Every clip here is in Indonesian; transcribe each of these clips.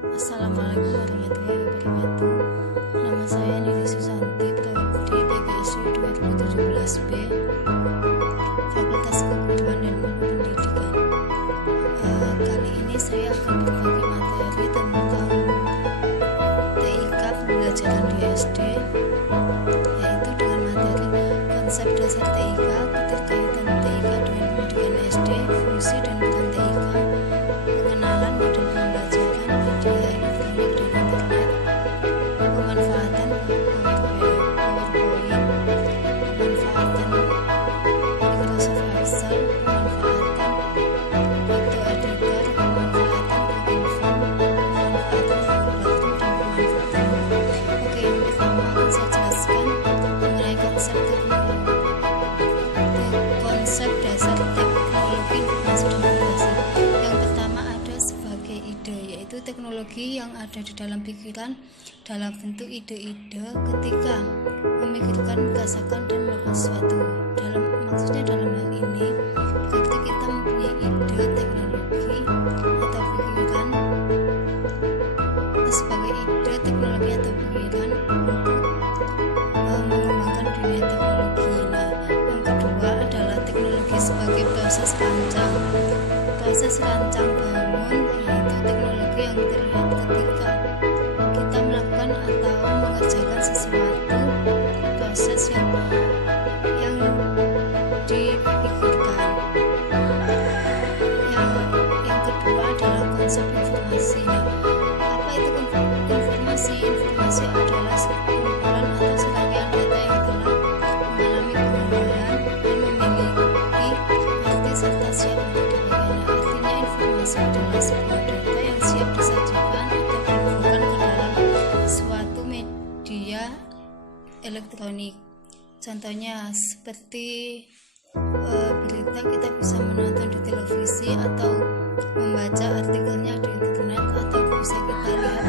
Assalamualaikum warahmatullahi wabarakatuh. Nama saya Nini Susanti, Prabudi PGSD 2017B, Fakultas Keguruan dan Ilmu Pendidikan. Kali ini saya akan berbagi materi tentang TIK pembelajaran di SD, yaitu dengan materi konsep dasar TIK, keterkaitan TIK dengan pendidikan SD, fungsi dan peran TIK, pengenalan model pembelajaran, media elektronik dan internet, pemanfaatan PowerPoint, pemanfaatan Microsoft Excel, pemanfaatan foto editor, pemanfaatan Google Form, pemanfaatan Google Classroom, dan pemanfaatan. Oke, yang pertama akan saya jelaskan mengenai konsep dasar teknologi informasi dan komunikasi. Yang pertama ada sebagai ide, yaitu teknologi yang ada di dalam pikiran dalam bentuk ide-ide ketika memikirkan, merasakan, dan melakukan sesuatu. Maksudnya dalam hal ini berarti kita mempunyai ide teknologi atau pikiran sebagai ide teknologi atau pikiran untuk mengembangkan dunia teknologi. Nah, yang kedua adalah teknologi sebagai proses rancang bangun, yaitu teknologi yang terlihat ketika kita melakukan atau mengerjakan sesuatu, proses yang dipikirkan. Yang kedua adalah konsep informasi. Nah, apa itu informasi? Informasi adalah sekumpulan atau serangkaian data yang telah mengalami pengumpulan dan memiliki arti serta siap untuk dibagikan. Artinya informasi adalah sebuah data yang siap disajikan atau dimasukkan ke dalam suatu media elektronik. Contohnya seperti berita, kita bisa menonton di televisi atau membaca artikelnya di internet, atau bisa kita lihat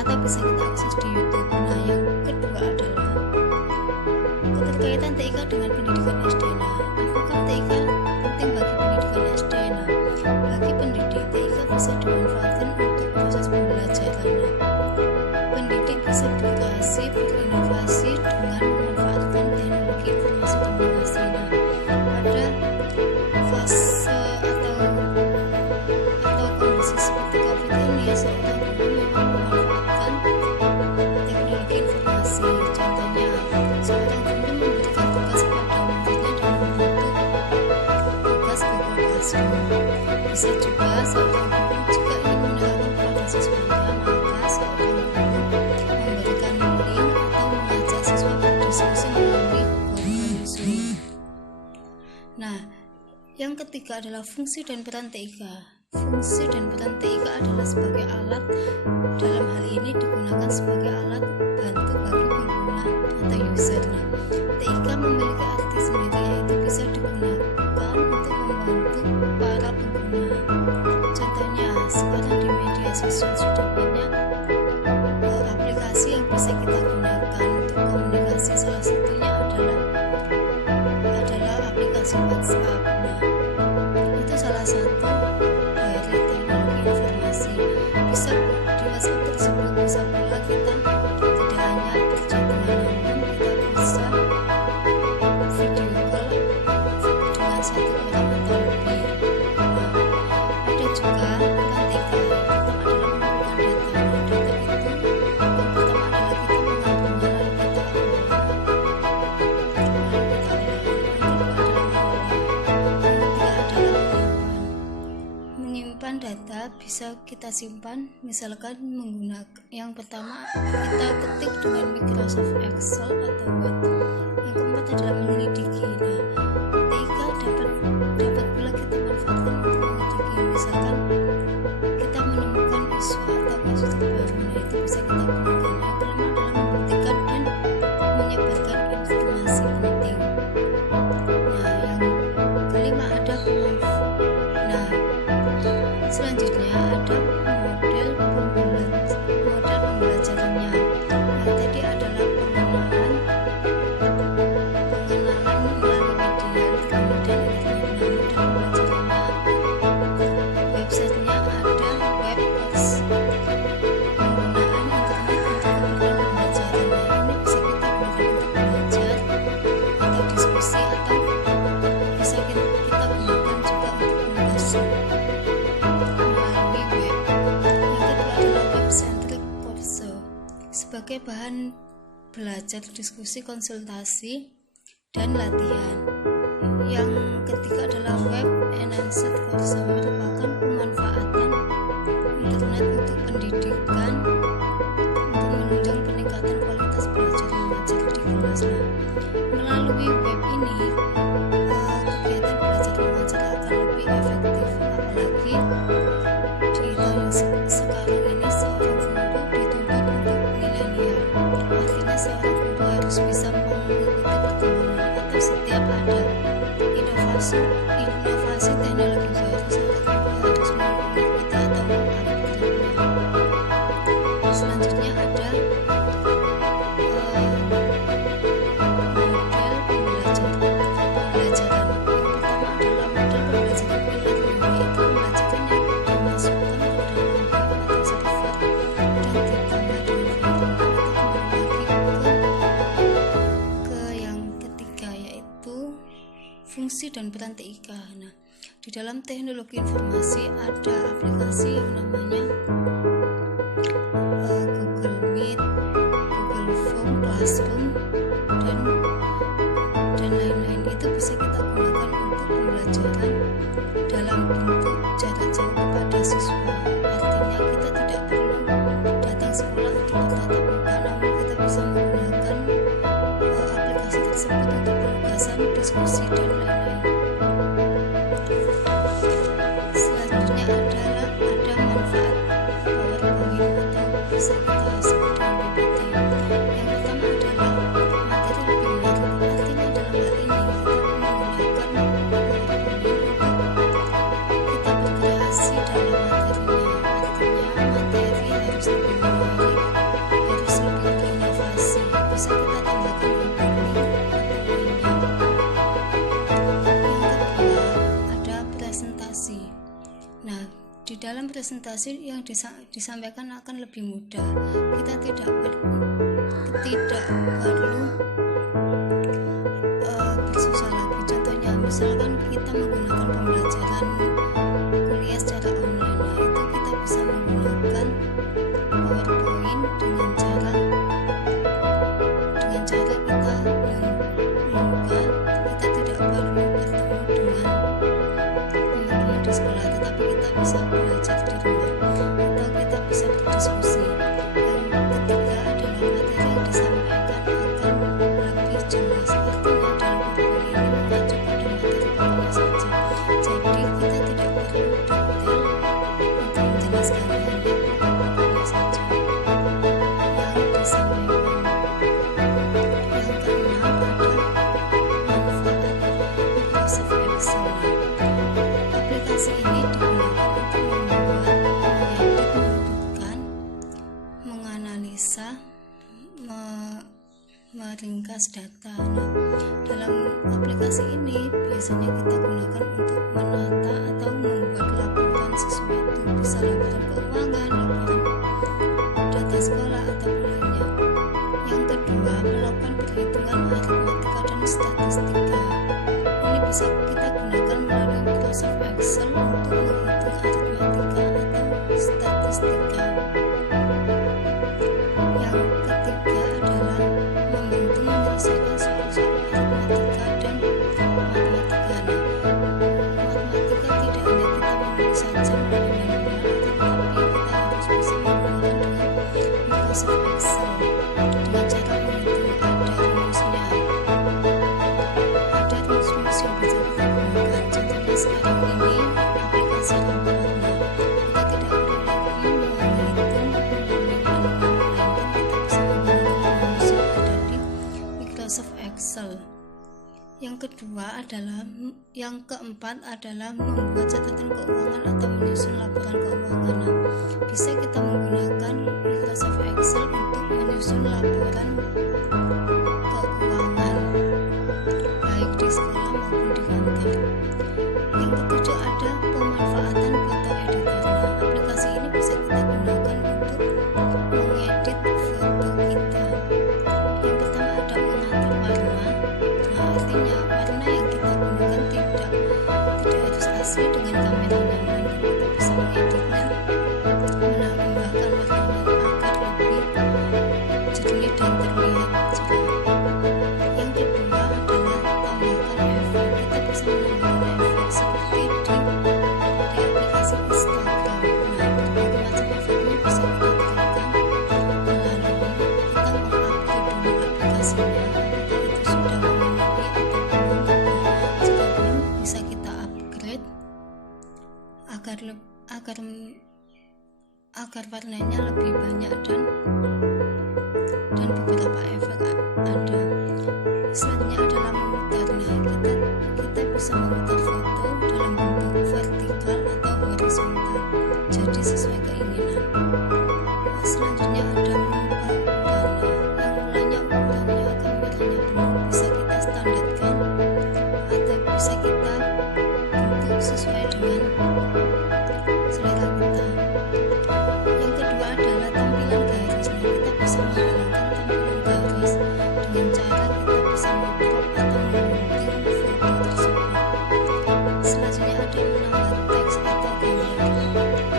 atau bisa kita akses di YouTube. Nah, yang kedua adalah keterkaitan TIK dengan pendidikan SD. Nah, apakah TIK penting bagi pendidikan SD? Nah, bagi pendidik TIK bisa dimanfaatkan untuk proses pembelajaran. Pendidik bisa berkreasi, berinovasi dengan memanfaatkan teknologi informasi komunikasi. Nah, pada fase atau kondisi seperti COVID ini, seorang guru memang memanfaatkan teknologi informasi. Contohnya, seorang guru memberikan tugas pada muridnya dan membentuk tugas Google Classroom. Bisa juga seorang guru jika ingin menerangkan pada siswanya, maka seorang guru memberikan link atau mengajak siswa berdiskusi melalui Google Zoom. Nah, yang ketiga adalah fungsi dan peran TIK. Fungsi dan peran TIK adalah sebagai alat, dalam hal ini digunakan sebagai alat bantu bagi pengguna atau user. Nah, TIK memiliki arti sendiri, yaitu bisa digunakan untuk membantu para pengguna. Contohnya, sekarang di media sosial sudah banyak aplikasi yang bisa kita gunakan untuk komunikasi. Salah satunya adalah aplikasi WhatsApp. Nah, itu salah satu dari teknologi informasi. Bisa di WhatsApp tersebut bisa pula kita tidak hanya berchat, namun kita bisa video call dengan satu orang atau lebih. Nah, ada juga peran TIK. Yang pertama adalah mengumpulkan data. Data itu yang pertama adalah kita mengambilnya, lalu kita olah. Menyimpan data bisa kita simpan, misalkan menggunakan yang pertama kita ketik dengan Microsoft Excel atau Word. Yang keempat adalah menyelidiki. Nah, TIK dapat pula kita manfaatkan untuk menyelidiki, misalkan kita menemukan isu atau kasus terbaru. Nah, itu bisa kita gunakan. Yang kelima adalah membuktikan dan menyebarkan informasi penting. Nah, yang kelima ada selanjutnya ada model pembelajarannya. Yang tadi adalah pengenalan melalui media elektronik dan internet. Nah, model pembelajarannya, websitenya ada web sebagai bahan belajar, diskusi, konsultasi, dan latihan. Yang ketiga adalah web enhanced course, merupakan pemanfaatan internet untuk pendidikan untuk menunjang peningkatan kualitas belajar mengajar di kelas. Melalui web ini kegiatan belajar mengajar akan lebih efektif, apalagi di tahun sekarang ini seorang guru dituntut untuk milenial. Artinya seorang guru harus bisa mengikuti perkembangan atau setiap ada inovasi teknologi baru, seorang guru harus mengikuti atau mengupgradenya. Selanjutnya ada model pembelajaran. Yang pertama adalah model pembelajaran e-learning, yaitu pembelajaran yang dimasukkan ke dalam web atau server dan ditambah dengan video. Kita kembali lagi ke yang ketiga, yaitu fungsi dan peran TIK. Nah, di dalam teknologi informasi ada aplikasi yang namanya Google Meet, Google Form, Classroom, dan lain-lain. Itu bisa kita gunakan untuk pembelajaran dalam bentuk jarak jauh kepada siswa. Artinya kita tidak perlu datang sekolah untuk bertatap muka, namun kita bisa menggunakan aplikasi tersebut untuk penugasan, diskusi, dan lain-lain. Selanjutnya adalah ada manfaat PowerPoint atau bisa kita sebut dengan PPT. Yang pertama adalah materi lebih menarik. Artinya dalam hal ini kita menggunakan PowerPoint untuk kita berkreasi dalam materinya. Artinya materi harus lebih menarik, harus lebih berinovasi. Bisa kita tambahkan link atau lainnya. Yang kedua ada presentasi. Nah, di dalam presentasi yang disampaikan akan lebih mudah. Kita tidak perlu bersusah lagi. Contohnya misalkan kita menggunakan pembelajaran kuliah secara online, nah itu kita bisa menggunakan PowerPoint dengan cara kita membuka. Kita tidak perlu bertemu dengan teman-teman di sekolah, tetapi kita bisa belajar di rumah atau kita bisa berdiskusi. Yang ketiga adalah materi yang disampaikan akan lebih jelas. Artinya dalam PowerPoint ini mengacu pada materi pokoknya saja, jadi kita tidak perlu detail untuk menjelaskan, hanya pokok-pokoknya saja yang disampaikan. Yang keenam ada manfaat Microsoft Excel. Aplikasi ini digunakan untuk membuat, mengedit, menyudutkan, menganalisa, meringkas data. Nah, dalam aplikasi ini biasanya kita gunakan untuk menata atau membuat laporan sesuatu, bisa laporan keuangan, laporan data sekolah atau lainnya. Yang kedua, melakukan perhitungan aritmatika dan statistika. Ini bisa kita gunakan melalui Microsoft Excel untuk menghitung aritmatika atau statistika. Yang ketiga adalah membantu menyelesaikan soal-soal aritmatika dan matematika. Nah, matematika tidak hanya kita menulis saja melalui manual, tetapi kita harus bisa menggunakan dengan Microsoft Excel dengan cara menghitung. Ada rumusnya, ada rumus yang bisa kita gunakan. Contohnya sekarang ini aplikasi Ramparna, kita tidak perlu lagi menghitung melalui manual, melainkan kita bisa menggunakan rumus yang ada di Microsoft Excel. Yang keempat adalah membuat catatan keuangan atau menyusun laporan keuangan. Nah, bisa kita menggunakan Microsoft Excel untuk menyusun laporan keuangan baik di sekolah maupun di kantor. Yang ketujuh ada pemanfaatan foto editor. Nah, aplikasi ini bisa kita gunakan untuk mengedit foto kita. Yang pertama ada mengatur warna. Nah, artinya warna yang kita gunakan tidak harus asli dengan kameranya, melainkan kita bisa mengeditnya, menambahkan warna agar lebih agar warnanya lebih banyak dan beberapa efek ada. Selanjutnya adalah memutar. Kita bisa memutar foto dalam bentuk vertikal atau horizontal, jadi sesuai keinginan. Selanjutnya ada mengubah ukurannya. Yang mulanya ukurannya kameranya bisa kita standarkan atau bisa kita bentuk sesuai dengan selera kita. Yang kedua adalah tampilan garis. Kita bisa menghilangkan tampilan garis dengan cara kita bisa crop atau menggunting foto tersebut. Selanjutnya ada menambah teks atau gambar.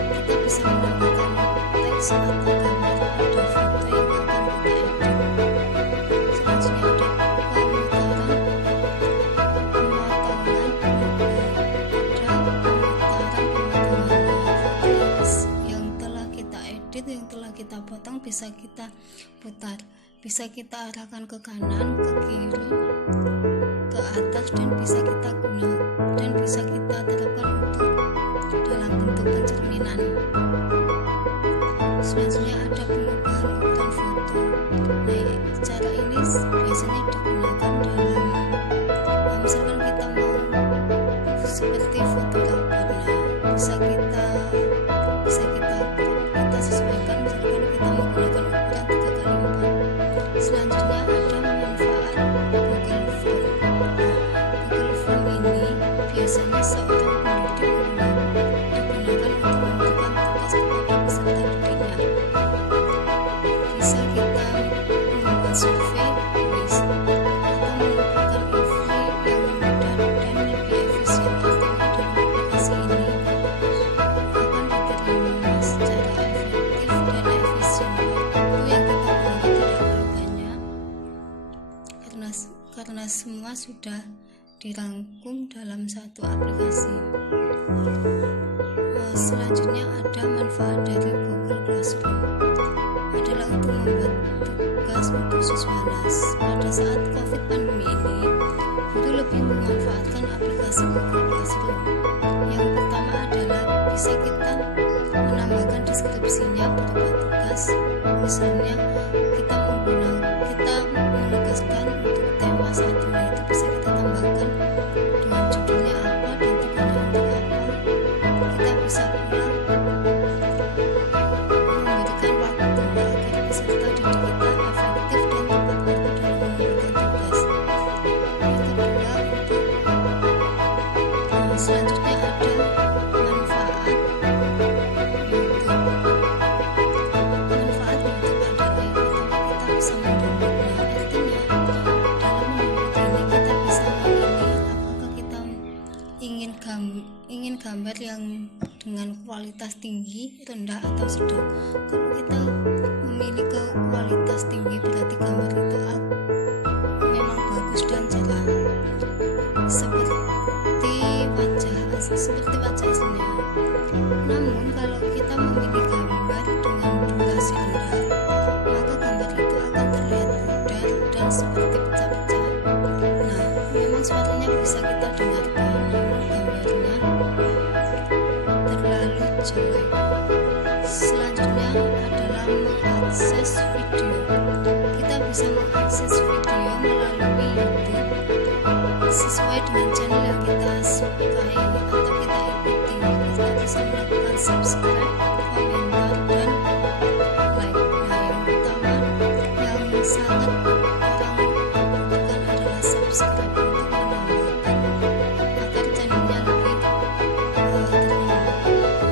Kita bisa menambahkan teks atau gambar pada foto yang akan kita edit. Selanjutnya ada pemotongan yang telah kita edit, yang telah kita potong bisa kita putar, bisa kita arahkan ke kanan, ke kiri, ke atas, dan bisa kita gunakan dan bisa kita terapkan untuk dalam bentuk pencerminan. Selanjutnya ada pengubahan ukuran foto. Nah, cara ini biasanya digunakan dalam misalkan kita mau seperti foto rapor. Nah, bisa kita sesuaikan, misalkan kita menggunakan ukuran 3x4. Selanjutnya ada manfaat Google Form. Google Form ini biasanya seorang pendidik digunakan untuk memberikan tugas kepada peserta didiknya. Bisa kita membuat survei, kuis, atau mengumpulkan info yang mudah dan lebih efisien. Artinya dalam aplikasi ini akan diterima secara efektif dan efisien. Waktu yang kita gunakan tidak perlu banyak karena semua sudah dirangkum dalam satu aplikasi. Selanjutnya ada manfaat dari Google Classroom adalah untuk membuat tugas untuk siswanas. Pada saat COVID pandemi ini, guru lebih memanfaatkan aplikasi Google Classroom. Yang pertama adalah bisa kita menambahkan deskripsinya berupa tugas. Misalnya kita menugaskan untuk tema satu, itu bisa kita tambahkan dengan judulnya apa dan tugasnya untuk apa. Kita bisa pula memberikan waktu agar peserta didik kita efektif dan tepat waktu dalam mengumpulkan tugas. Yang kedua, selanjutnya ada manfaat YouTube. Manfaat YouTube adalah yang pertama kita bisa mendownload. Artinya dalam mendownload ini kita bisa memilih apakah kita ingin gambar yang dengan kualitas tinggi, rendah, atau sedang. Kalau kita memilih ke kualitas tinggi berarti gambar itu memang bagus dan cerah seperti wajah aslinya. Namun kalau kita memilih gambar dengan durasi rendah, maka gambar itu akan terlihat pudar dan seperti pecah-pecah. Nah, memang suaranya bisa kita dengarkan, namun gambarnya terlalu jelek. Selanjutnya adalah mengakses video. Kita bisa mengakses video melalui YouTube sesuai dengan channel yang kita sukai atau kita ikuti. Kita bisa melakukan subscribe, komentar, dan like. Nah, yang pertama yang sangat orang butuhkan adalah subscribe untuk menambahkan agar channelnya lebih terkenal.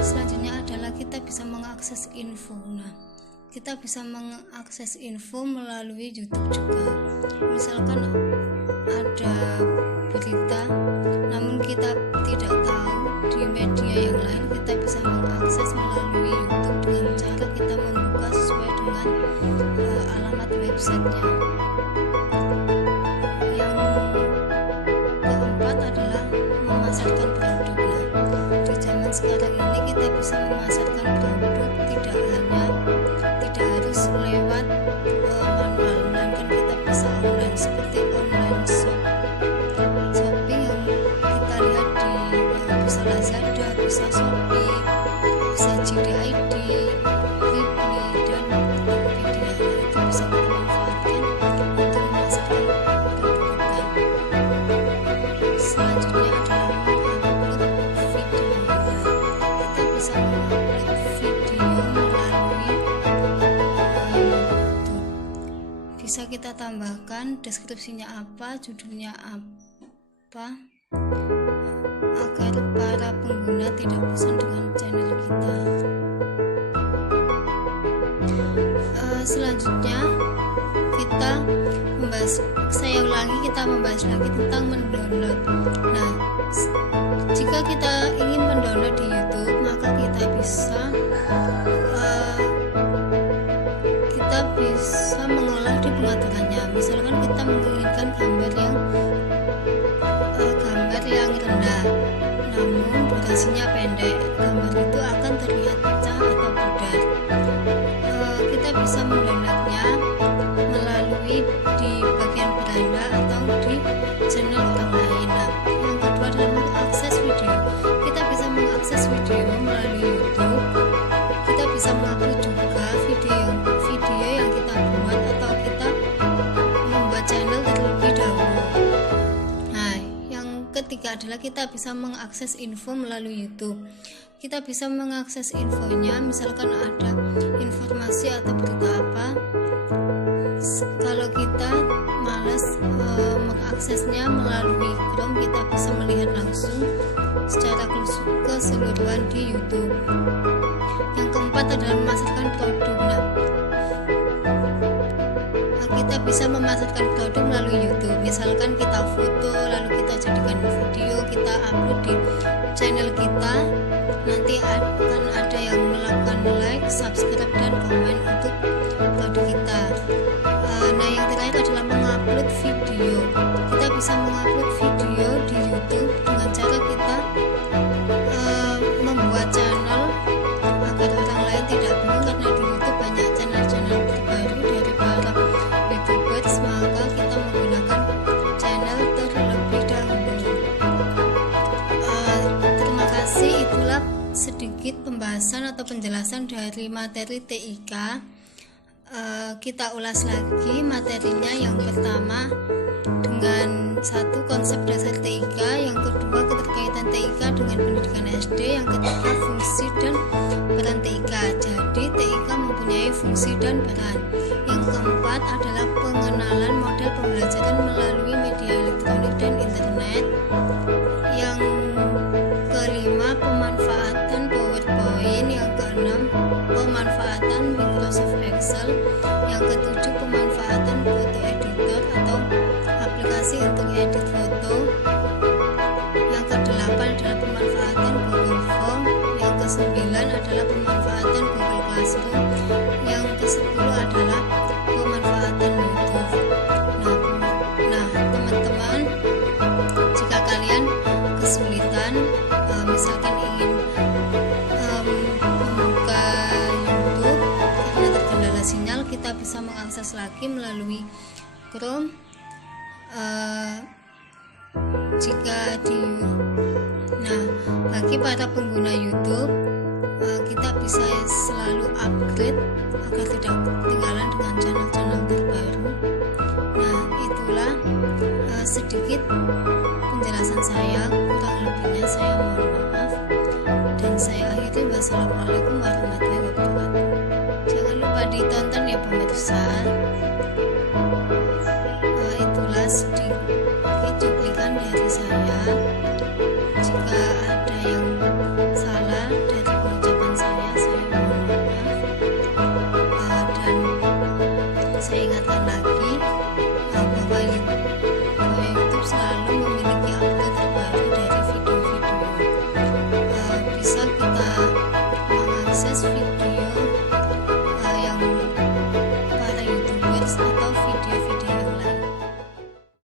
Selanjutnya adalah kita bisa mengakses info. Nah, kita bisa mengakses info melalui YouTube juga. Misalkan ada berita namun kita tidak tahu di media yang lain, kita bisa mengakses melalui YouTube dengan cara kita membuka sesuai dengan alamat websitenya. Yang keempat adalah memasarkan produk. Nah, di zaman sekarang ini kita bisa memasarkan produk tidak harus lewat manual, melainkan kita bisa online seperti online shopping yang kita lihat di bisa Lazada, bisa Shopee, bisa JDID, bisa kita tambahkan deskripsinya apa, judulnya apa, agar para pengguna tidak bosan dengan channel kita. Selanjutnya kita membahas, saya ulangi, kita membahas lagi tentang mendownload. Nah, jika kita ingin mendownload di YouTube, maka kita bisa mengolah di pengaturannya. Misalkan kita menginginkan gambar yang rendah, namun durasinya pendek, gambar itu akan terlihat pecah atau pudar. Kita bisa mendownloadnya melalui di bagian beranda atau di channel orang lain. Nah, yang kedua adalah mengakses video. Kita bisa mengakses video melalui YouTube. Kita bisa mengupload juga video yang kita buat, atau kita membuat channel terlebih dahulu. Nah, yang ketiga adalah kita bisa mengakses info melalui YouTube. Kita bisa mengakses infonya, misalkan ada informasi atau berita apa. Kalau kita malas mengaksesnya melalui Chrome, kita bisa melihat langsung secara keseluruhan di YouTube. Yang keempat adalah memasarkan produk. Nah, kita bisa memasarkan produk melalui YouTube. Misalkan kita foto, lalu kita jadikan video, kita upload di channel kita. Nanti akan ada yang melakukan like, subscribe, dan komen untuk produk kita. Nah, yang terakhir adalah mengupload video. Kita bisa mengupload video di YouTube dengan cara kita membuat channel agar orang lain tidak bingung, karena di YouTube banyak channel-channel terbaru dari para YouTubers, maka kita menggunakan channel terlebih dahulu. Terima kasih, itulah sedikit pembahasan atau penjelasan dari materi TIK. Kita ulas lagi materinya. Yang pertama dengan satu, konsep dasar TIK. Yang kedua, keterkaitan TIK dengan pendidikan SD. Yang ketiga, fungsi dan peran TIK. Jadi TIK mempunyai fungsi dan peran. Yang keempat adalah pengenalan model pembelajaran melalui media elektronik dan internet. Yang kelima, pemanfaatan PowerPoint. Yang keenam, pemanfaatan Microsoft Excel. Yang ketujuh, pemanfaatan foto editor atau aplikasi untuk edit foto. Yang kedelapan adalah pemanfaatan Google Form. Yang kesembilan adalah pemanfaatan Google Classroom. Yang kesepuluh adalah pemanfaatan YouTube. Nah, teman-teman, jika kalian kesulitan, misalkan ingin membuka YouTube karena terkendala sinyal, kita bisa mengakses lagi melalui Chrome. Bagi para pengguna YouTube, kita bisa selalu upgrade agar tidak ketinggalan dengan channel-channel terbaru. Nah, itulah sedikit penjelasan saya, kurang lebihnya saya mohon maaf, dan saya akhiri. Wassalamualaikum warahmatullahi wabarakatuh. Jangan lupa ditonton ya pemirsa. Itulah sedikit cuplikan dari saya. Jika ada yang salah dari pengucapan saya mohon maaf. Dan saya ingatkan lagi bahwa YouTube selalu memiliki update terbaru dari video-video. Bisa kita mengakses video yang para YouTubers atau video